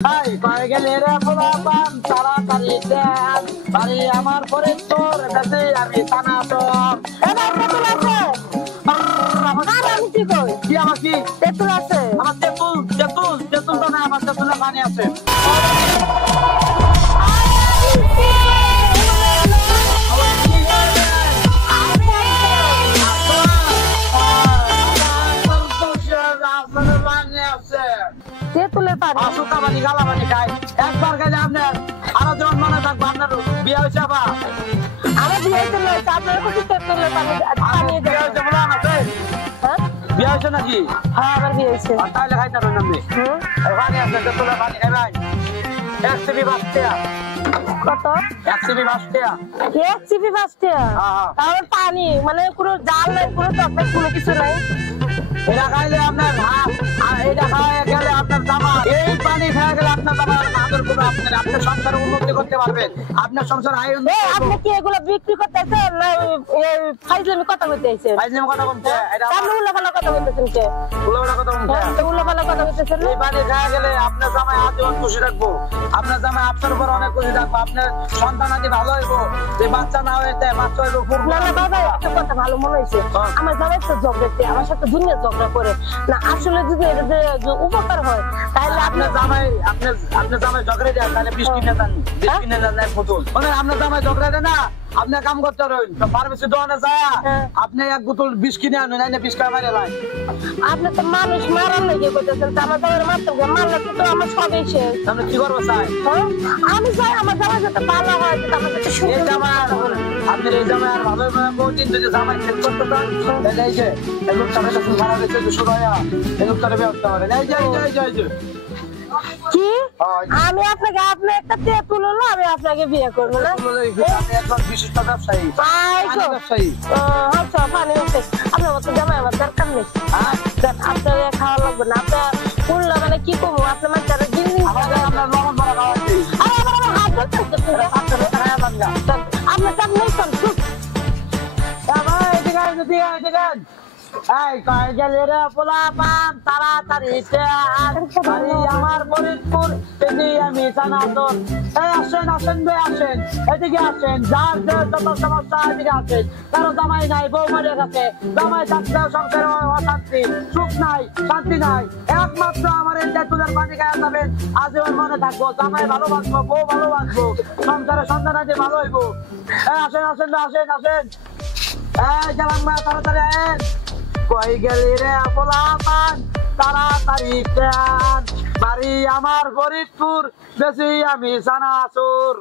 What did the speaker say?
High কয়ে গেলে রে পোলাপান তাড়াতাড়ি দেন বাড়ি আমার পরে তোর কাছে আমি টানা তো এবার তেঁতুল আছে? আর আমি কি কই? কি আমার কি তেঁতুল আছে? আমার তেঁতুল তেঁতুল তেঁতুল তো না আমার তেঁতুলে পানি আছে তেঁতুলের পানি? আসুকা পানি গালা পানি খাই একবার খাইলে আপনার আরো যেমন মনে থাকবো আপনার বিয়ে হয়েছে আবার আমার বিয়ে হয়েছে না, আপনার কাছে তেঁতুলের পানি পানিয়ে বিয়ে দেবেন। হয়েছে বলে আছে হ্যাঁ? বিয়ে হয়েছে নাকি হ্যাঁ, আমার বিয়ে হয়েছে। তাহলে খাইতে পারেন আপনি পানি আছে তেঁতুলের পানি খাইবেন এক সিবি বাঁচতেয়া কত? এক সিবি বাঁচতেয়া এক চিপি পাঁচটা? হ্যাঁ। তাহলে পানি মানে কোনো জাল নাই, কোনো টক কোনো কিছু নাই? এটা খাইলে আপনার এটা খাওয়া গেলে আপনার জামা এই পানি খাওয়া গেলে আপনার জামা আদর করবে আপনার সংসার উন্নতি করতে পারবেন আপনার সংসার আয় আপনি কি এগুলো বিক্রি করতেছেন না ফাইজলামি কথা বলতেছেন? ফাইজলামি কথা বলছে এটা আপনি উল্লাপাল্লা কথা বলতেছেন কে? উল্টোপাল্টা কথা বলছে উল্লাপাল্লা কথা বলতেছেন? এই পানি খাওয়া গেলে আপনার জামাই আজীবন খুশি রাখবো আপনার জামাই আপনার উপর অনেক খুশি রাখবো আপনার সন্তান আদি ভালো হইব যে বাচ্চা না হয়েছে বাচ্চা হইব না না বাবা, একটা কথা ভালো মনে হয়েছে। আমার জামাই তো ঝগড়াতে আমার সাথে দুনিয়া ঝগড়া করে না, আসলে যদি এটা যে উপকার হয় তাহলে আপনার জামাই আপনার জামাই ঝগড়া দেয় তাহলে বিষ কিনে দেন বিষ কিনে দেন এক বোতল আপনার জামাই ঝগড়া দেয় না আপনি কাম করতে পারেন ফার্মেসি দোকানে যায় আপনি এক বোতল বিষ কিনে আনুন না বিষ খাওয়া মারে লাই আপনি তো মানুষ মারার লেগে করতেছেন, আমার জামাই মারতে হবে, মারলে তো আমার সবই শেষ। আপনি কি করবো চাই আমি চাই আমার জামাই যাতে ভালো হয়, যাতে আমার কাছে এই সুন্দর জামাই আপনার এই জামাই আর ভালো বহুদিন যদি জামাই চেক করতে চান তাহলে এই যে এই লোকটা কাছে ভাড়া দিচ্ছে 200 টাকা এই লোকটা ব্যবস্থা করেন এই যে এই যে কি আমি আপনাকে আপনি একটা তেঁতুল হলো আমি আপনাকে বিয়ে করবো না? আমি একজন বিশিষ্ট ব্যবসায়ী তাই তো? ব্যবসায়ী আচ্ছা, পানি আছে। আপনার মতো জামাই আমার দরকার নেই। আপনার খাওয়া লাগবে না, আপনার উল্লা মানে কি করবো আপনার মাঝখানে জিনিস আমাদের আমরা লবণ ভরা খাওয়াচ্ছি আমার হাত ধরতে আপনার কাজ নেই কম আমার ফরিদপুর আমি জানাতন আসেন আসেন ভাই আসেন এদিকে আসেন যার যত সমস্যা এদিকে আসেন কারো জামাই নাই বউ মরে গেছে জামাই থাকলেও সংসারে অশান্তি সুখ নাই শান্তি নাই একমাত্র আমার এই তেঁতুলের পানি খাওয়া যাবেন আজীবন মনে থাকবো জামাই ভালোবাসবো বউ ভালোবাসবো সংসারে সন্তান আছে ভালো হইবো আসেন আসেন আসেন আসেন গেলাম তাড়াতাড়ি আয়েন কই গেলি রে পোলাপান তাড়াতাড়ি বাড়ি আমার ফরিদপুর বেশি আমি জানাসুর